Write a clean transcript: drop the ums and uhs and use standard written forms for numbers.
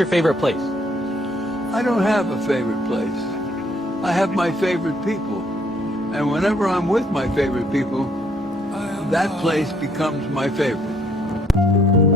your favorite place? I don't have a favorite place. I have my favorite people. And whenever I'm with my favorite people, that place becomes my favorite.